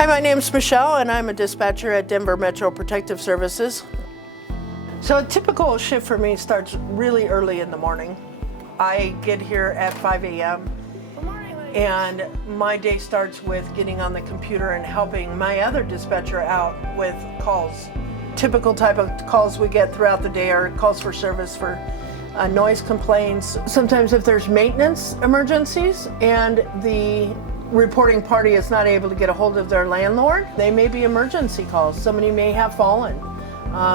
Hi, my name's Michelle and I'm a dispatcher at Denver Metro Protective Services. So a typical shift for me starts really early in the morning. I get here at 5 a.m. and my day starts with getting on the computer and helping my other dispatcher out with calls. Typical type of calls we get throughout the day are calls for service for noise complaints. Sometimes if there's maintenance emergencies and the reporting party is not able to get a hold of their landlord, they may be emergency calls. Somebody may have fallen.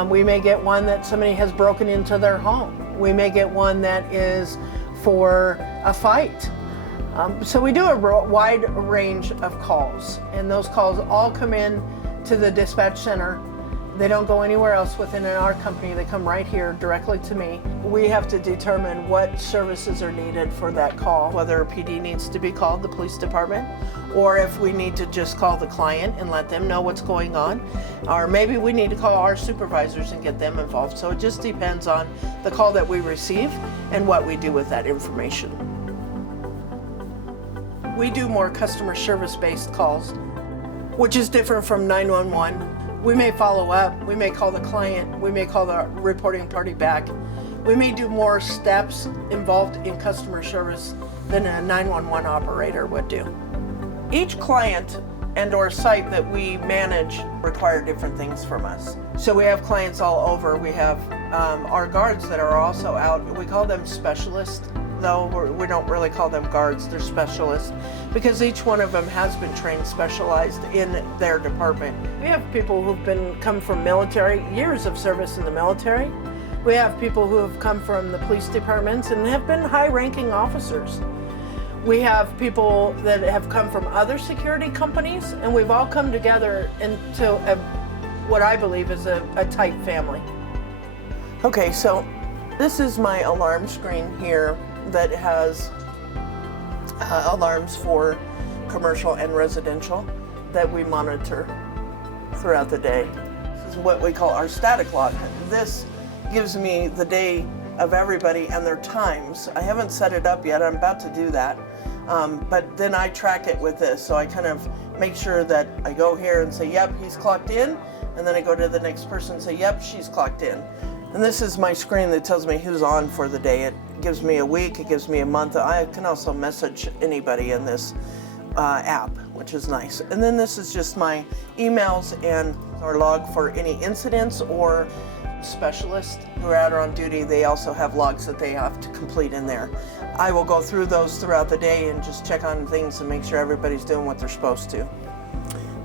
We may get one that somebody has broken into their home. We may get one that is for a fight. So we do a wide range of calls, and those calls all come in to the dispatch center. They don't go anywhere else within our company. They come right here directly to me. We have to determine what services are needed for that call, whether a PD needs to be called, the police department, or if we need to just call the client and let them know what's going on, or maybe we need to call our supervisors and get them involved. So it just depends on the call that we receive and what we do with that information. We do more customer service-based calls, which is different from 911. We may follow up, we may call the client, we may call the reporting party back. We may do more steps involved in customer service than a 911 operator would do. Each client and or site that we manage require different things from us. So we have clients all over. We have our guards that are also out. We call them specialists, though we don't really call them guards, they're specialists, because each one of them has been trained, specialized in their department. We have people who've come from military, years of service in the military. We have people who have come from the police departments and have been high-ranking officers. We have people that have come from other security companies, and we've all come together into what I believe is a tight family. Okay, so this is my alarm screen here that has alarms for commercial and residential that we monitor throughout the day. This is what we call our static log. This gives me the day of everybody and their times. I haven't set it up yet, I'm about to do that. But then I track it with this, so I kind of make sure that I go here and say, yep, he's clocked in, and then I go to the next person and say, yep, she's clocked in. And this is my screen that tells me who's on for the day. It gives me a week, it gives me a month. I can also message anybody in this app, which is nice. And then this is just my emails and our log for any incidents or specialists who are out on duty. They also have logs that they have to complete in there. I will go through those throughout the day and just check on things and make sure everybody's doing what they're supposed to.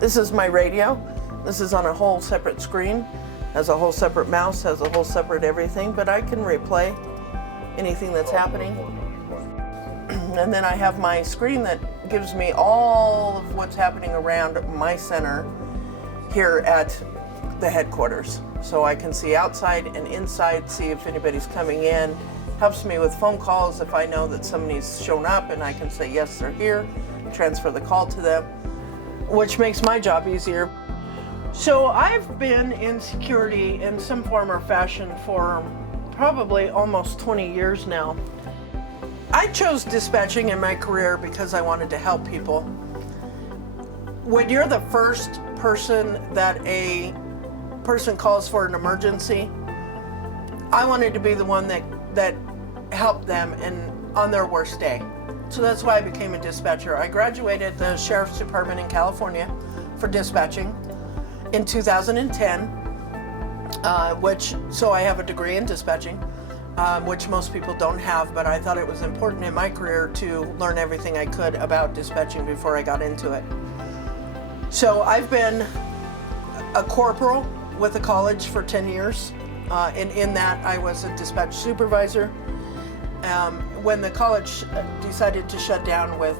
This is my radio. This is on a whole separate screen. Has a whole separate mouse, has a whole separate everything, but I can replay anything that's happening. And then I have my screen that gives me all of what's happening around my center here at the headquarters. So I can see outside and inside, see if anybody's coming in. Helps me with phone calls if I know that somebody's shown up and I can say, yes, they're here, transfer the call to them, which makes my job easier. So I've been in security in some form or fashion for probably almost 20 years now. I chose dispatching in my career because I wanted to help people. When you're the first person that a person calls for an emergency, I wanted to be the one that helped them on their worst day. So that's why I became a dispatcher. I graduated the Sheriff's Department in California for dispatching in 2010, so I have a degree in dispatching, which most people don't have, but I thought it was important in my career to learn everything I could about dispatching before I got into it. So I've been a corporal with the college for 10 years, and in that I was a dispatch supervisor. When the college decided to shut down with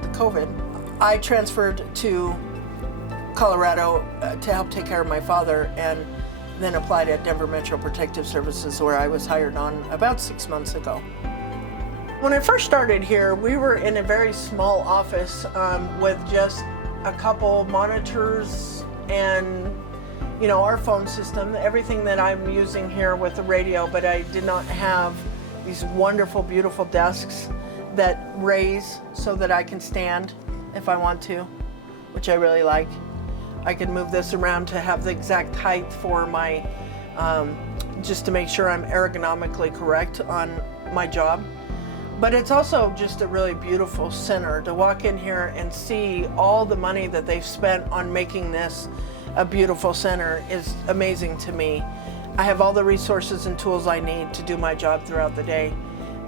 the COVID, I transferred to Colorado to help take care of my father, and then applied at Denver Metro Protective Services, where I was hired on about 6 months ago. When I first started here, we were in a very small office with just a couple monitors and our phone system, everything that I'm using here with the radio, but I did not have these wonderful, beautiful desks that raise so that I can stand if I want to, which I really like. I can move this around to have the exact height for my, just to make sure I'm ergonomically correct on my job. But it's also just a really beautiful center to walk in here and see all the money that they've spent on making this a beautiful center is amazing to me. I have all the resources and tools I need to do my job throughout the day.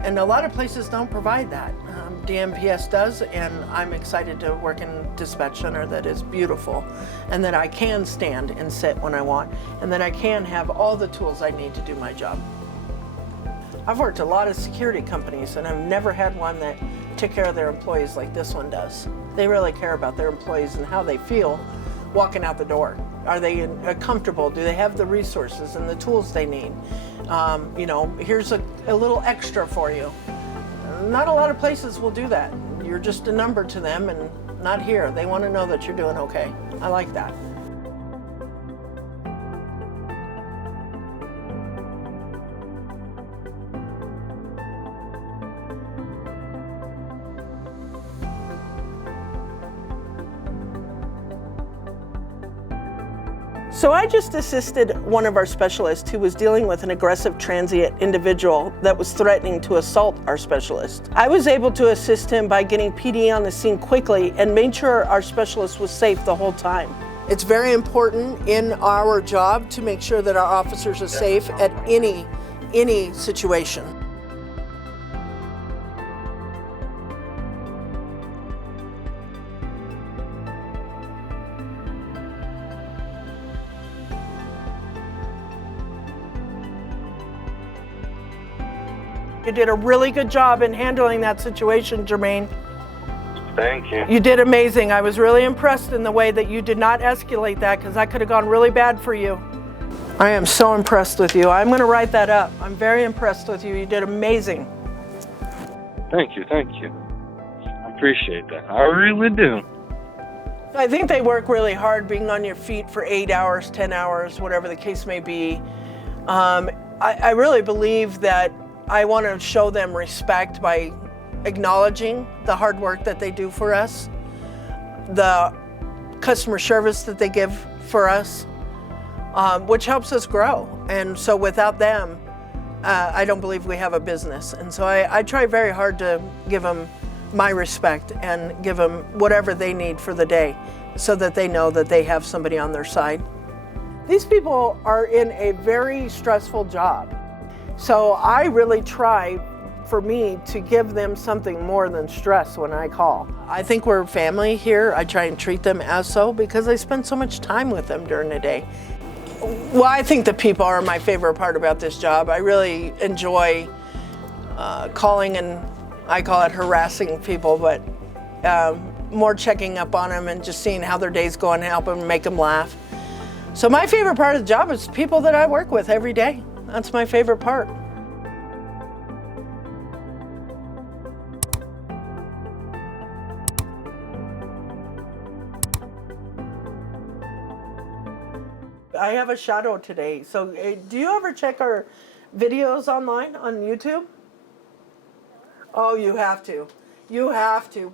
And a lot of places don't provide that. DMPS does, and I'm excited to work in a dispatch center that is beautiful and that I can stand and sit when I want and that I can have all the tools I need to do my job. I've worked a lot of security companies and I've never had one that took care of their employees like this one does. They really care about their employees and how they feel walking out the door. Are they comfortable? Do they have the resources and the tools they need? You know, here's a little extra for you. Not a lot of places will do that. You're just a number to them, and not here. They want to know that you're doing okay. I like that. So I just assisted one of our specialists who was dealing with an aggressive transient individual that was threatening to assault our specialist. I was able to assist him by getting PD on the scene quickly and made sure our specialist was safe the whole time. It's very important in our job to make sure that our officers are safe at any situation. You did a really good job in handling that situation, Jermaine. Thank you. You did amazing. I was really impressed in the way that you did not escalate that, because that could have gone really bad for you. I am so impressed with you. I'm going to write that up. I'm very impressed with you. You did amazing. Thank you. I appreciate that. I really do. I think they work really hard being on your feet for 8 hours, 10 hours, whatever the case may be. I really believe that I want to show them respect by acknowledging the hard work that they do for us, the customer service that they give for us, which helps us grow. And so without them, I don't believe we have a business. And so I try very hard to give them my respect and give them whatever they need for the day so that they know that they have somebody on their side. These people are in a very stressful job. So I really try, for me, to give them something more than stress when I call. I think we're family here. I try and treat them as so because I spend so much time with them during the day. Well, I think the people are my favorite part about this job. I really enjoy calling, and I call it harassing people, but more checking up on them and just seeing how their day's going, help them, make them laugh. So my favorite part of the job is people that I work with every day. That's my favorite part. I have a shadow today. So do you ever check our videos online on YouTube? Oh, you have to. You have to.